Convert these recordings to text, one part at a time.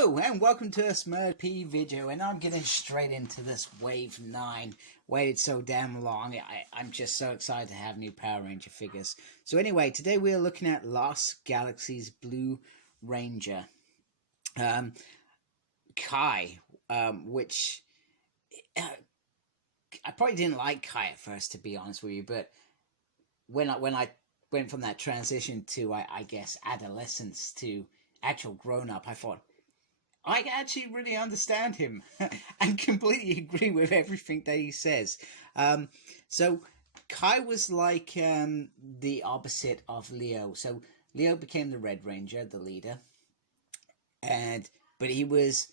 Hello and welcome to a Smurp video, and I'm getting straight into this Wave 9. Waited so damn long, I'm just so excited to have new Power Ranger figures. So anyway, today we are looking at Lost Galaxy's Blue Ranger. Kai, which I probably didn't like Kai at first, to be honest with you, but when I went from that transition to, I guess, adolescence to actual grown-up, I thought, I actually really understand him and completely agree with everything that he says. So Kai was like the opposite of Leo. So Leo became the Red Ranger, the leader, but he was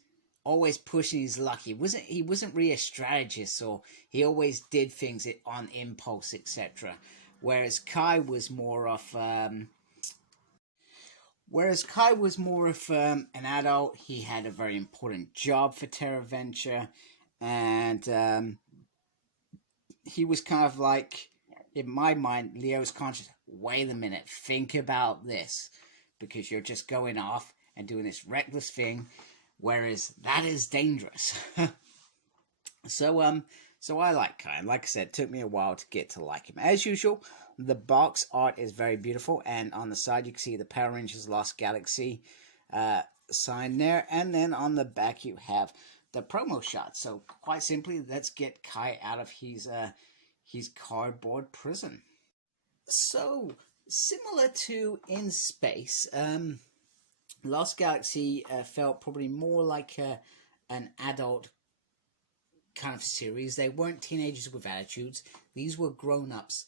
always pushing his luck. He wasn't really a strategist, or he always did things on impulse, etc. Whereas Kai was more of an adult. He had a very important job for Terra Venture, and he was kind of like, in my mind, Leo's conscious. Wait a minute, think about this, because you're just going off and doing this reckless thing, whereas that is dangerous. So I like Kai, and like I said, it took me a while to get to like him. As usual, the box art is very beautiful, and on the side you can see the Power Rangers Lost Galaxy sign there, and then on the back you have the promo shot. So quite simply, let's get Kai out of his cardboard prison. So similar to In Space, Lost Galaxy felt probably more like an adult kind of series. They weren't teenagers with attitudes. These were grown-ups.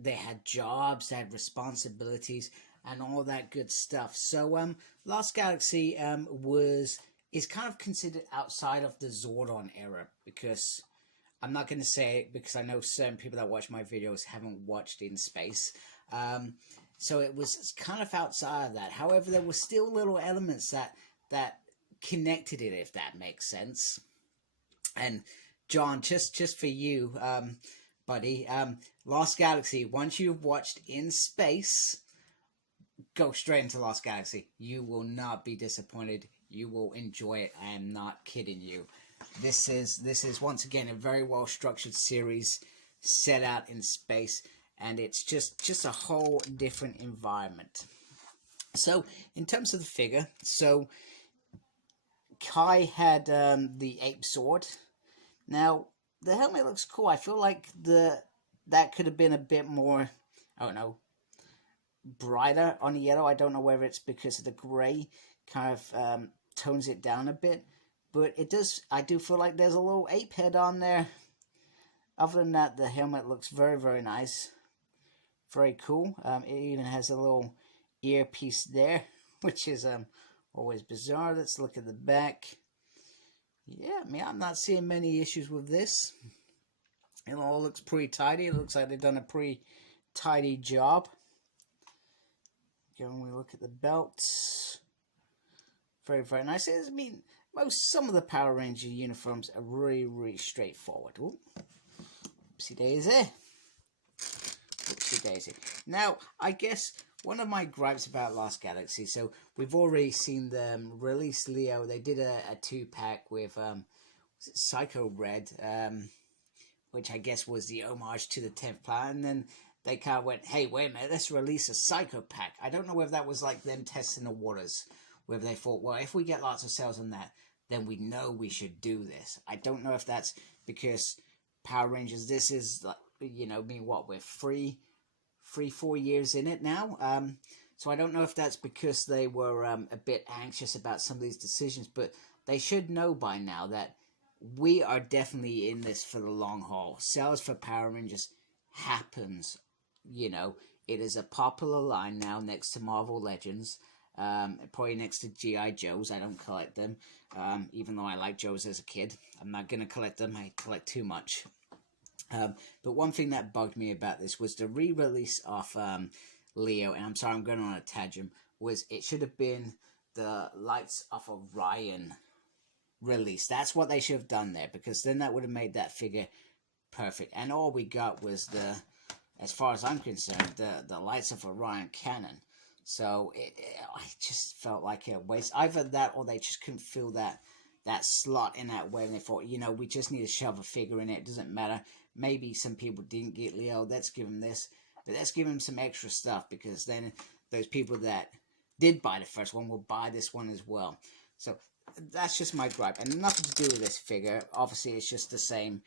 They had jobs, they had responsibilities, and all that good stuff. So Lost Galaxy is kind of considered outside of the Zordon era, because I'm not going to say it because I know certain people that watch my videos haven't watched In Space. So it was kind of outside of that. However, there were still little elements that connected it, if that makes sense. And John, just for you, buddy, Lost Galaxy, once you've watched In Space, go straight into Lost Galaxy. You will not be disappointed. You will enjoy it. I am not kidding you. This is once again a very well structured series set out in space, and it's just a whole different environment. So in terms of the figure, so Kai had the ape sword. Now, the helmet looks cool. I feel like that could have been a bit more, I don't know, brighter on the yellow. I don't know whether it's because of the grey kind of tones it down a bit. But it does, I do feel like there's a little ape head on there. Other than that, the helmet looks very, very nice. Very cool. It even has a little earpiece there, which is always bizarre. Let's look at the back. Yeah, I mean, I'm not seeing many issues with this. It all looks pretty tidy. It looks like they've done a pretty tidy job. When we look at the belts, very, very nice. I mean, some of the Power Ranger uniforms are really, really straightforward. Ooh. Oopsie daisy. Oopsie daisy. Now, I guess one of my gripes about Lost Galaxy, so we've already seen them release Leo. They did a 2-pack with was it Psycho Red, which I guess was the homage to the 10th Planet, and then they kind of went, hey, wait a minute, let's release a Psycho pack. I don't know whether that was like them testing the waters, whether they thought, well, if we get lots of sales on that, then we know we should do this. I don't know if that's because Power Rangers, this is, like, you know, what, we're 4 years in it now. So I don't know if that's because they were a bit anxious about some of these decisions, but they should know by now that we are definitely in this for the long haul. Sales for Power Rangers happens, you know. It is a popular line now next to Marvel Legends, probably next to G.I. Joes. I don't collect them, even though I like Joes as a kid. I'm not going to collect them. I collect too much. But one thing that bugged me about this was the re-release of Leo, and I'm sorry I'm going on a tangent, was it should have been the Lights of Orion release. That's what they should have done there, because then that would have made that figure perfect. And all we got was as far as I'm concerned, the Lights of Orion cannon. So I just felt like a waste. Either that, or they just couldn't fill that slot in that way, and they thought, you know, we just need to shove a figure in it. It doesn't matter. Maybe some people didn't get Leo. Let's give them this, but let's give them some extra stuff, because then those people that did buy the first one will buy this one as well. So that's just my gripe, and nothing to do with this figure. Obviously, it's just the same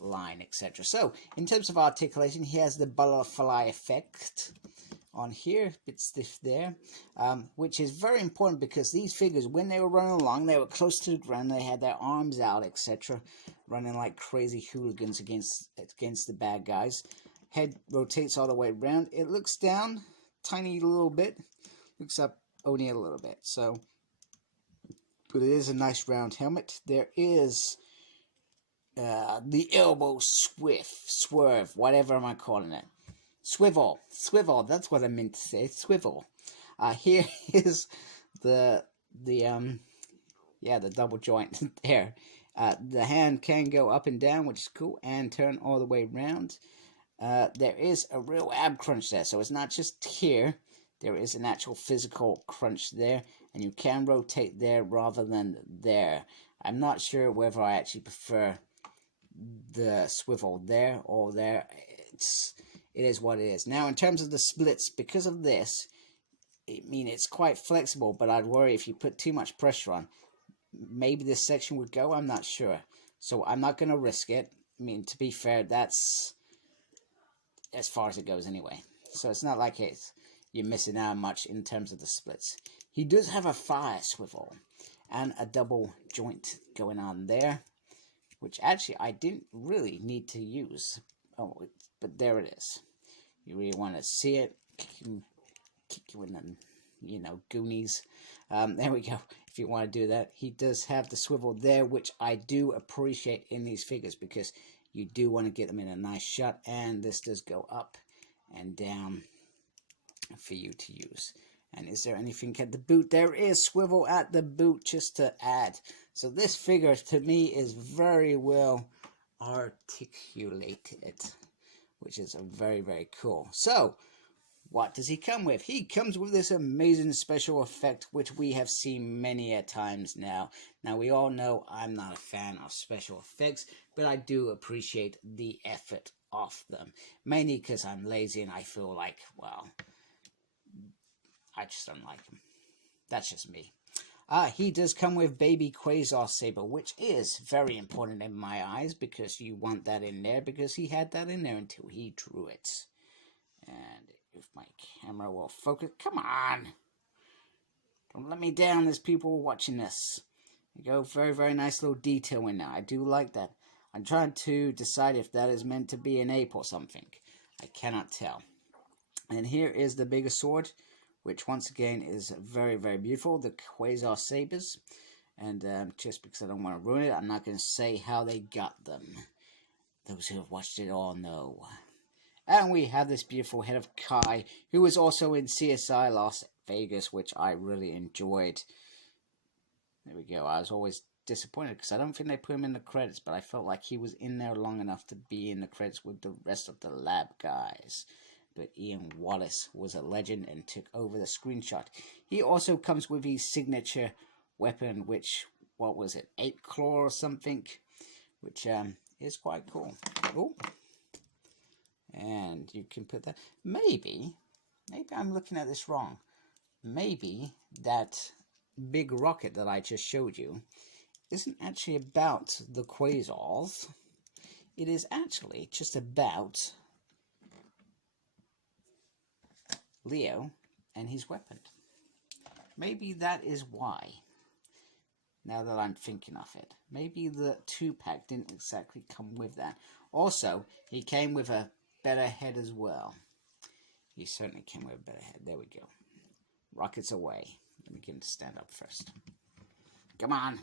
line, etc. So in terms of articulation, he has the butterfly effect on here, a bit stiff there, which is very important, because these figures, when they were running along, they were close to the ground, they had their arms out, etc., running like crazy hooligans against the bad guys. Head rotates all the way around. It looks down tiny little bit, looks up only a little bit. So, but it is a nice round helmet. There is the elbow swerve, whatever am I calling it? Swivel, that's what I meant to say, swivel. Here is the double joint there. The hand can go up and down, which is cool, and turn all the way around. There is a real ab crunch there, so it's not just here. There is an actual physical crunch there, and you can rotate there rather than there. I'm not sure whether I actually prefer the swivel there or there. It is what it is. Now, in terms of the splits, because of this, I mean, it's quite flexible, but I'd worry if you put too much pressure on, maybe this section would go. I'm not sure. So I'm not going to risk it. I mean, to be fair, that's as far as it goes anyway. So it's not like you're missing out much in terms of the splits. He does have a fire swivel and a double joint going on there, which actually I didn't really need to use. Oh, but there it is. You really want to see it, kick you in the, Goonies. There we go. If you want to do that, he does have the swivel there, which I do appreciate in these figures, because you do want to get them in a nice shot, and this does go up and down for you to use. And is there anything at the boot? There is swivel at the boot, just to add. So this figure, to me, is very well articulated, which is very, very cool. So, what does he come with? He comes with this amazing special effect, which we have seen many a times now. Now, we all know I'm not a fan of special effects, but I do appreciate the effort of them. Mainly because I'm lazy and I feel like, well, I just don't like them. That's just me. He does come with Baby Quasar Saber, which is very important in my eyes, because you want that in there, because he had that in there until he drew it. And if my camera will focus, come on! Don't let me down, there's people watching this. There you go, very, very nice little detail in there. I do like that. I'm trying to decide if that is meant to be an ape or something. I cannot tell. And here is the bigger sword, which once again is very, very beautiful. The Quasar Sabers. And just because I don't want to ruin it, I'm not going to say how they got them. Those who have watched it all know. And we have this beautiful head of Kai, who was also in CSI Las Vegas, which I really enjoyed. There we go. I was always disappointed because I don't think they put him in the credits, but I felt like he was in there long enough to be in the credits with the rest of the lab guys. But Ian Wallace was a legend and took over the screenshot. He also comes with his signature weapon, which, what was it, Ape Claw or something, which is quite cool. Oh, and you can put that. Maybe I'm looking at this wrong. Maybe that big rocket that I just showed you isn't actually about the quasars. It is actually just about Leo and his weapon. Maybe that is why. Now that I'm thinking of it. Maybe the 2-pack didn't exactly come with that. Also, he came with a better head as well. He certainly came with a better head. There we go. Rockets away. Let me get him to stand up first. Come on.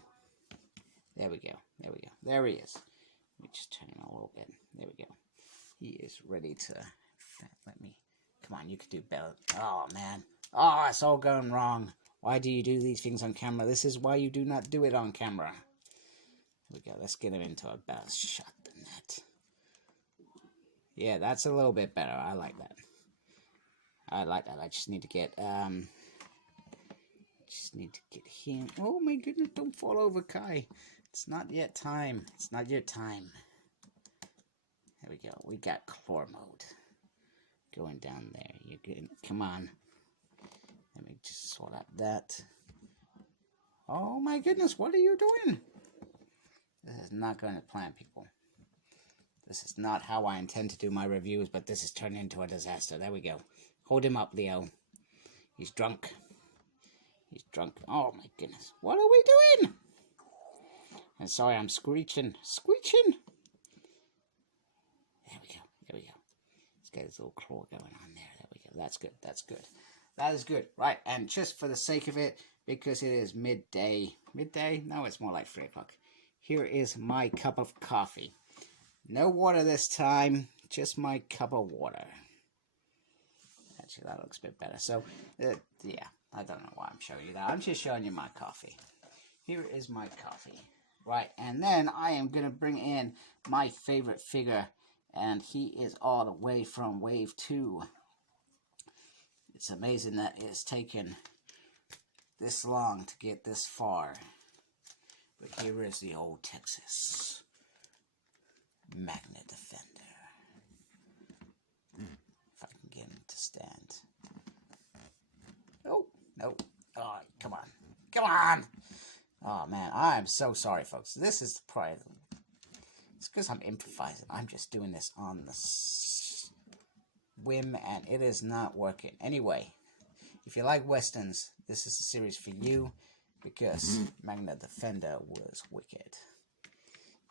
There we go. There we go. There he is. Let me just turn him a little bit. There we go. He is ready to... Let me... Come on, you could do better. Oh, man. Oh, it's all going wrong. Why do you do these things on camera? This is why you do not do it on camera. Here we go. Let's get him into a better shot than that. Yeah, that's a little bit better. I like that. I like that. I just need to get him. Oh my goodness, don't fall over, Kai. It's not yet time. It's not your time. There we go. We got claw mode. Going down there. You're good. Come on. Let me just sort out that. Oh my goodness, what are you doing? This is not going to plan, people. This is not how I intend to do my reviews, but this is turning into a disaster. There we go. Hold him up, Leo. He's drunk. He's drunk. Oh my goodness. What are we doing? I'm sorry, I'm screeching. Screeching! There we go. There we go. Let's get his little claw going on there. There we go. That's good. That's good. That is good. Right, and just for the sake of it, because it is midday. Midday? No, it's more like 3 o'clock. Here is my cup of coffee. No water this time. Just my cup of water. Actually, that looks a bit better. So, yeah. I don't know why I'm showing you that. I'm just showing you my coffee. Here is my coffee. Right, and then I am going to bring in my favorite figure. And he is all the way from Wave 2. It's amazing that it's taken this long to get this far. But here is the old Texas Magnet Defender. If I can get him to stand. Oh, no. Oh, come on. Come on! Oh, man, I'm so sorry, folks. This is probably... It's because I'm improvising. I'm just doing this on the whim, and it is not working. Anyway, if you like Westerns, this is a series for you, because Magnet Defender was wicked.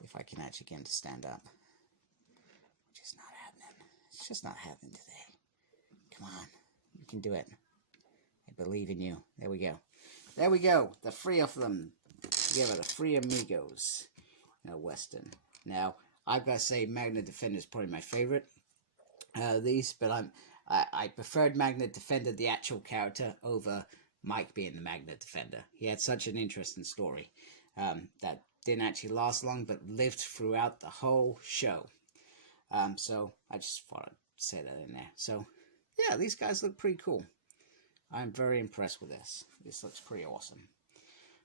If I can actually get him to stand up. Just not happening. It's just not happening today. Come on. You can do it. I believe in you. There we go. There we go. The 3 of them together. The 3 amigos in a Western. Now, I've got to say Magnet Defender is probably my favorite these, but I preferred Magnet Defender, the actual character, over Mike being the Magnet Defender. He had such an interesting story that didn't actually last long, but lived throughout the whole show. So I just thought I'd say that in there. So, yeah, these guys look pretty cool. I'm very impressed with this. This looks pretty awesome.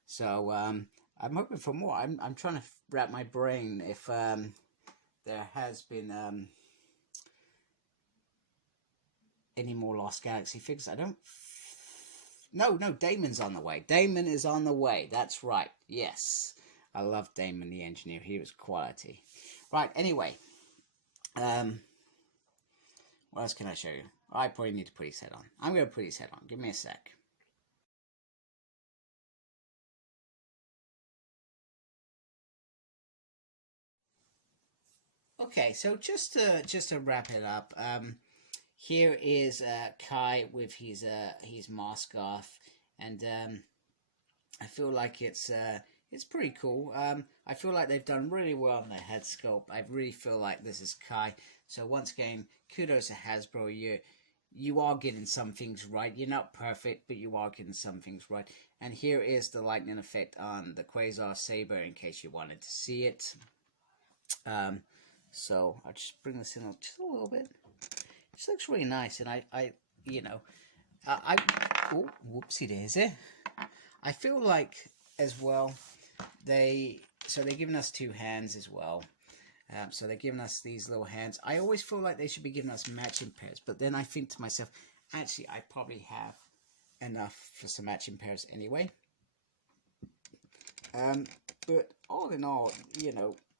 So, I'm hoping for more. I'm trying to wrap my brain if there has been any more Lost Galaxy figures. I don't... No, Damon's on the way. Damon is on the way. That's right. Yes. I love Damon the Engineer. He was quality. Right, anyway. What else can I show you? I probably need to put his head on. I'm going to put his head on. Give me a sec. Okay, so just to wrap it up, here is Kai with his mask off, and I feel like it's pretty cool. I feel like they've done really well on the head sculpt. I really feel like this is Kai. So once again, kudos to Hasbro. You are getting some things right. You're not perfect, but you are getting some things right. And here is the lightning effect on the Quasar Saber, in case you wanted to see it. So I'll just bring this in just a little bit. This looks really nice, and I oh, whoopsie daisy. I feel like as well they're giving us 2 hands as well. So they're giving us these little hands. I always feel like they should be giving us matching pairs, but then I think to myself, actually, I probably have enough for some matching pairs anyway. But all in all,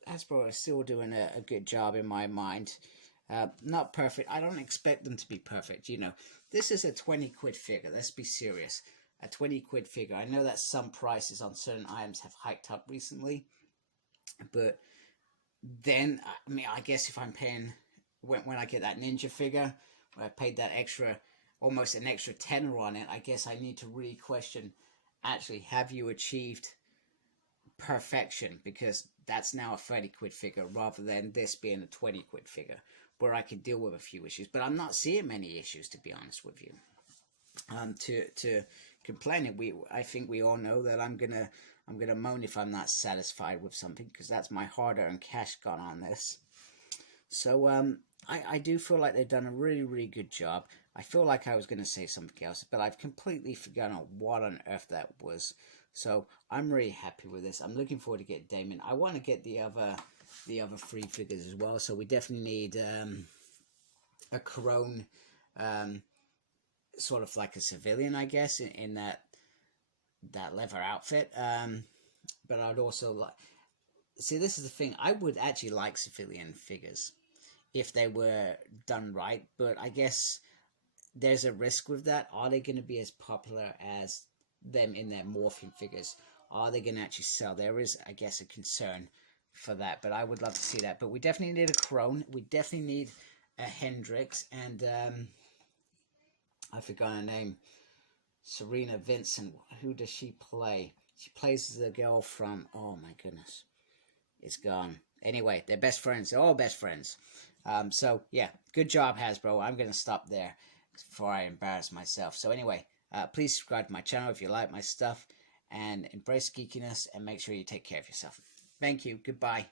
Hasbro is still doing a good job in my mind. Not perfect. I don't expect them to be perfect. This is a 20 quid figure. Let's be serious. A 20 quid figure. I know that some prices on certain items have hiked up recently, but then, I guess if I'm paying, when I get that Ninja figure, where I paid that extra, almost an extra tenner on it, I guess I need to really question, actually, have you achieved perfection? Because that's now a 30 quid figure, rather than this being a 20 quid figure, where I could deal with a few issues. But I'm not seeing many issues, to be honest with you. To complain, I think we all know that I'm gonna moan if I'm not satisfied with something, because that's my hard-earned cash gone on this. So I do feel like they've done a really, really good job. I feel like I was going to say something else, but I've completely forgotten what on earth that was. So I'm really happy with this. I'm looking forward to get Damon. I want to get the other three figures as well. So we definitely need a crone, sort of like a civilian, I guess, in that leather outfit. But I'd also like. See, this is the thing. I would actually like civilian figures if they were done right, but I guess there's a risk with that. Are they going to be as popular as them in their morphing figures? Are they going to actually sell? There is, I guess, a concern for that, but I would love to see that. But we definitely need a crone. We definitely need a Hendrix, and I forgot her name. Serena Vincent. Who does she play? She plays the girl from, oh my goodness, it's gone. Anyway, they're best friends. They're all best friends. So yeah, good job, Hasbro. I'm gonna stop there before I embarrass myself. So anyway, please subscribe to my channel if you like my stuff, and embrace geekiness, and make sure you take care of yourself. Thank you. Goodbye.